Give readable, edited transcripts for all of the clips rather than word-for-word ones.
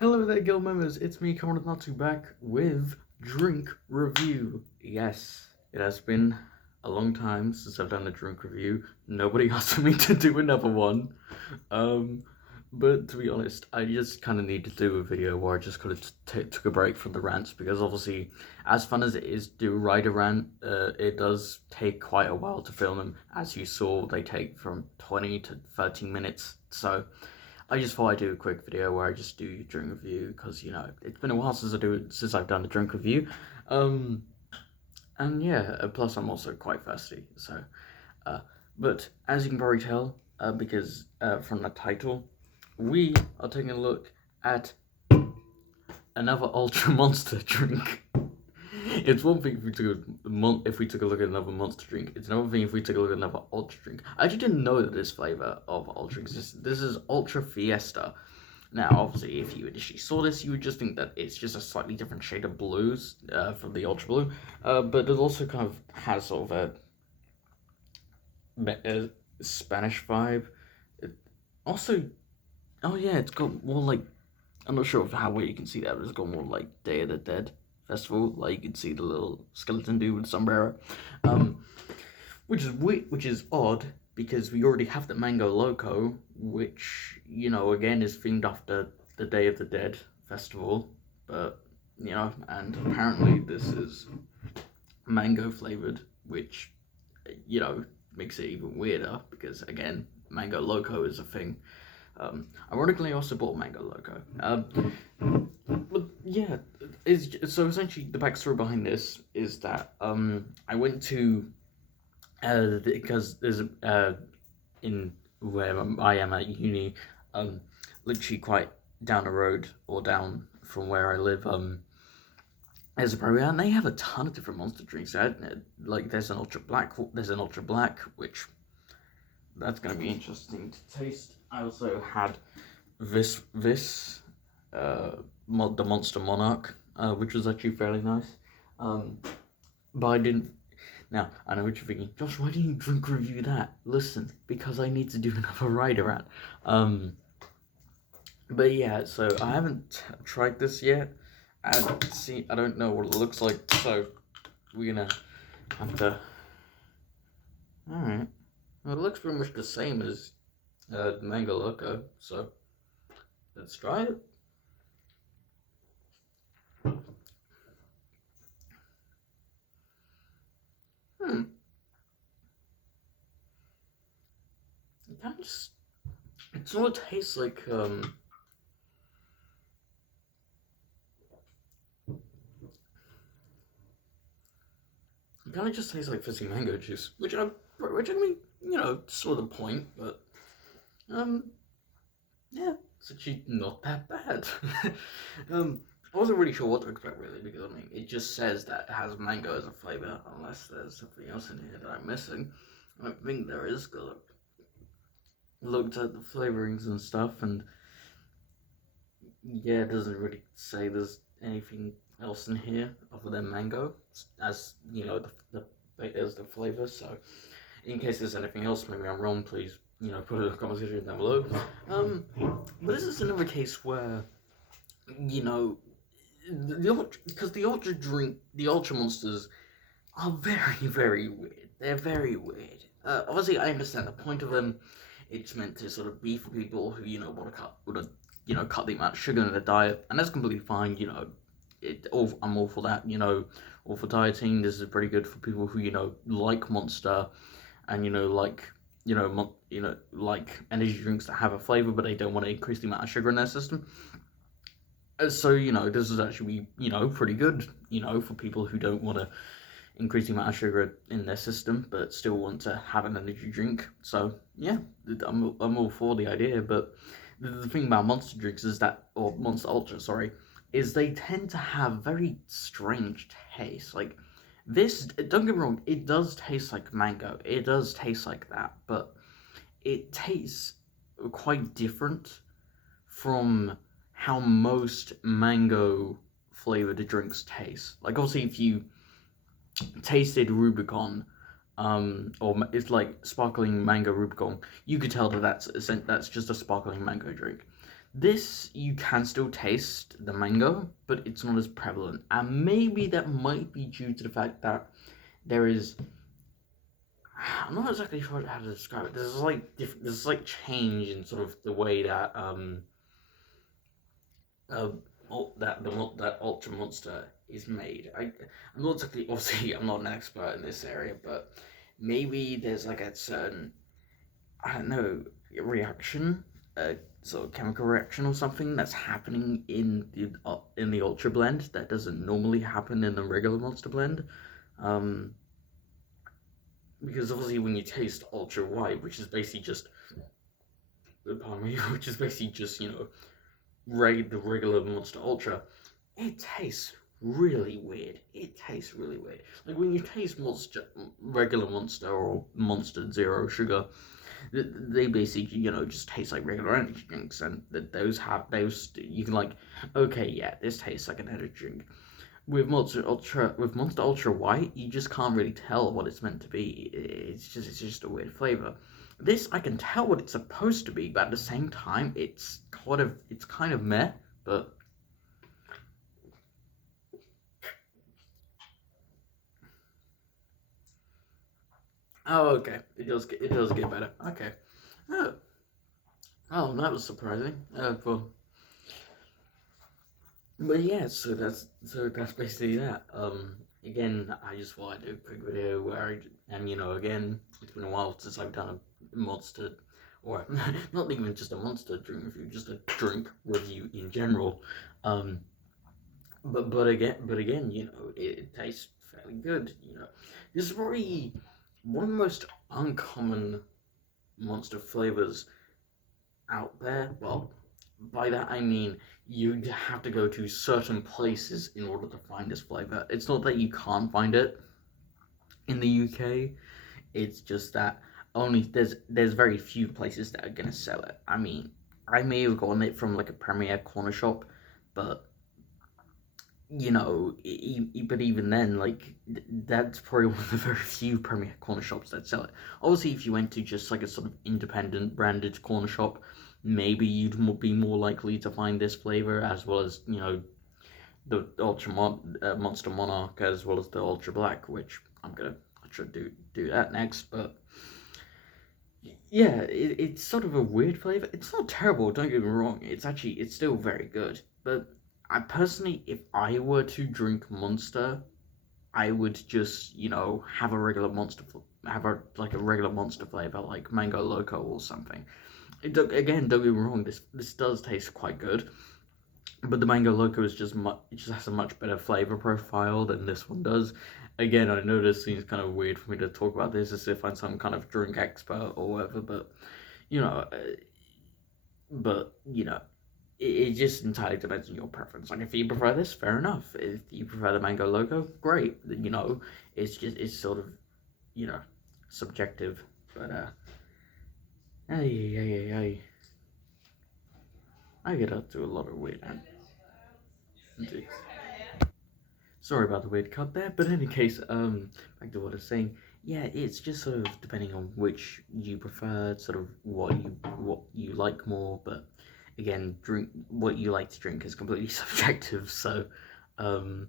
Hello there, guild members. It's me, Cameron Natsu, back with drink review. Yes, it has been a long time since I've done a drink review. Nobody asked me to do another one. Um, but to be honest, I just kind of need to do a video where I just kind of took a break from the rants because obviously, as fun as it is to do a Rider Rant, it does take quite a while to film them. As you saw, they take from 20 to 13 minutes. So I just thought I'd do a quick video where I just do a drink review because, you know, it's been a while since I've done a drink review. And yeah, plus I'm also quite thirsty, so, but as you can probably tell, because from the title, we are taking a look at another Ultra Monster drink. It's one thing if we took a look at another monster drink. It's another thing if we took a look at another ultra drink. I actually didn't know that this flavor of ultra existed. This is Ultra Fiesta. Now, obviously, if you initially saw this, you would just think that it's just a slightly different shade of blues from the Ultra Blue. But it also kind of has sort of a Spanish vibe. It also, oh yeah, it's got more like, I'm not sure how well you can see that, but it's got more like Day of the Dead festival. Like you can see the little skeleton dude with sombrero, which is odd because we already have the Mango Loco, which, you know, again is themed after the Day of the Dead festival, but you know, and apparently this is mango flavored, which, you know, makes it even weirder because again, Mango Loco is a thing. Ironically, I also bought Mango Loco. But yeah, so essentially the backstory behind this is that I went to because there's in where I am at uni, literally quite down the road or down from where I live, there's a brewery and they have a ton of different monster drinks. Like there's an ultra black, which that's gonna be interesting to taste. I also had the Monster Monarch, which was actually fairly nice. But I didn't. Now, I know what you're thinking, Josh, why didn't you drink review that? Listen, because I need to do another Rider Rant. But yeah, so I haven't tried this yet. And see, I don't know what it looks like, so we're gonna have to. Alright. Well, it looks pretty much the same as Mango Loco, so let's try it. It kind of just, it sort of tastes like, it kind of just tastes like fizzy mango juice, which I mean, you know, sort of point, but, yeah, it's actually not that bad. I wasn't really sure what to expect, really, because, I mean, it just says that it has mango as a flavor, unless there's something else in here that I'm missing. I don't think there is, because I looked at the flavorings and stuff, and yeah, it doesn't really say there's anything else in here other than mango, as, you know, there's the flavor, so in case there's anything else, maybe I'm wrong, please, you know, put it in the comment section down below. But this is another case where, you know, because the Ultra Monsters are very, very weird. They're very weird. Obviously, I understand the point of them. It's meant to sort of be for people who, you know, want to cut the amount of sugar in their diet, and that's completely fine. You know, I'm all for that. You know, all for dieting. This is pretty good for people who, you know, like Monster, and like energy drinks that have a flavor, but they don't want to increase the amount of sugar in their system. So, you know, this is actually, you know, pretty good, you know, for people who don't want to increase the amount of sugar in their system, but still want to have an energy drink. So, yeah, I'm all for the idea, but the thing about monster drinks is that, or Monster Ultra, sorry, is they tend to have very strange taste. Like, this, don't get me wrong, it does taste like mango. It does taste like that, but it tastes quite different from how most mango flavored drinks taste. Like, obviously, if you tasted Rubicon, or it's like sparkling mango Rubicon, you could tell that that's just a sparkling mango drink. This, you can still taste the mango, but it's not as prevalent. And maybe that might be due to the fact that there is, I'm not exactly sure how to describe it. There's like change in sort of the way that uh that Ultra Monster is made. I'm not exactly, obviously I'm not an expert in this area, but maybe there's like a certain, I don't know, reaction, sort of chemical reaction or something that's happening in the Ultra blend that doesn't normally happen in the regular Monster blend. Um, because obviously when you taste Ultra White, which is basically just, pardon me, which is basically just, the regular Monster Ultra, it tastes really weird. It tastes really weird. Like when you taste regular Monster or Monster Zero Sugar, they basically, just taste like regular energy drinks, and those you can like, okay, yeah, this tastes like an energy drink. With Monster Ultra White, you just can't really tell what it's meant to be. It's just a weird flavor. This, I can tell what it's supposed to be, but at the same time, it's kind of meh. But oh, okay, it does get better. Okay. Oh, oh, that was surprising. But yeah, so that's basically that. Again, I just wanted to do a quick video and again, it's been a while since I've done a monster, or not even just a monster drink review, just a drink review in general. Um, but again, it tastes fairly good. This is probably one of the most uncommon monster flavors out there. Well, by that I mean you have to go to certain places in order to find this flavor. It's not that you can't find it in the UK. It's just that only there's very few places that are gonna sell it. I mean, I may have gotten it from like a Premier corner shop, but but even then, like that's probably one of the very few Premier corner shops that sell it. Obviously, if you went to just like a sort of independent branded corner shop, maybe you'd be more likely to find this flavor, as well as the Monster Monarch, as well as the Ultra Black, which I should do that next. But yeah, it's sort of a weird flavor. It's not terrible, don't get me wrong. It's still very good. But I personally, if I were to drink Monster, I would just, have a regular Monster, have a regular Monster flavor, like Mango Loco or something. Again, don't get me wrong. This does taste quite good, but the Mango Loco it just has a much better flavor profile than this one does. Again, I know this seems kind of weird for me to talk about this as if I'm some kind of drink expert or whatever, but you know, uh, it just entirely depends on your preference. Like if you prefer this, fair enough. If you prefer the Mango Loco, great. It's sort of you know subjective, but hey, hey, hey, hey. I get up to a lot of weird antics. Sorry about the weird cut there, but in any case, back to what I was saying. Yeah, it's just sort of depending on which you prefer, sort of what you like more. But again, drink what you like to drink is completely subjective. So, um,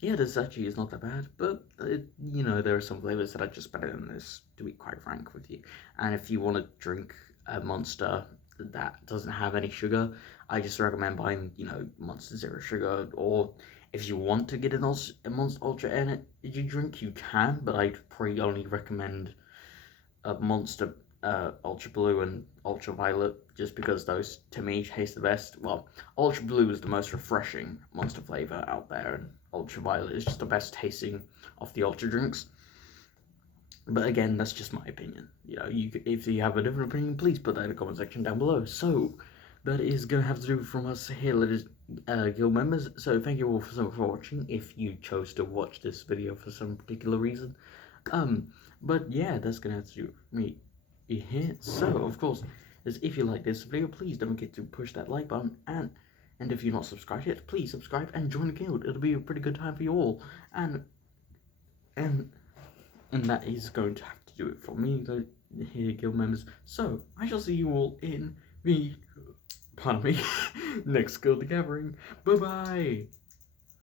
yeah, this actually is not that bad. But there are some flavors that are just better than this. To be quite frank with you, and if you want to drink a Monster that doesn't have any sugar, I just recommend buying Monster Zero Sugar, or if you want to get a Monster Ultra energy drink, you can, but I'd probably only recommend a Monster Ultra Blue and Ultra Violet, just because those to me taste the best. Well, Ultra Blue is the most refreshing Monster flavor out there, and Ultra Violet is just the best tasting of the Ultra drinks. But again, that's just my opinion. If you have a different opinion, please put that in the comment section down below. So that is gonna have to do from us here, ladies guild members. So thank you all for watching. If you chose to watch this video for some particular reason, but yeah, that's gonna have to do me here. So of course, as if you like this video, please don't forget to push that like button, and if you're not subscribed yet, please subscribe and join the guild. It'll be a pretty good time for you all, and and that is going to have to do it for me, here, guild members. So I shall see you all in the pardon me, next Guild Gathering. Bye bye.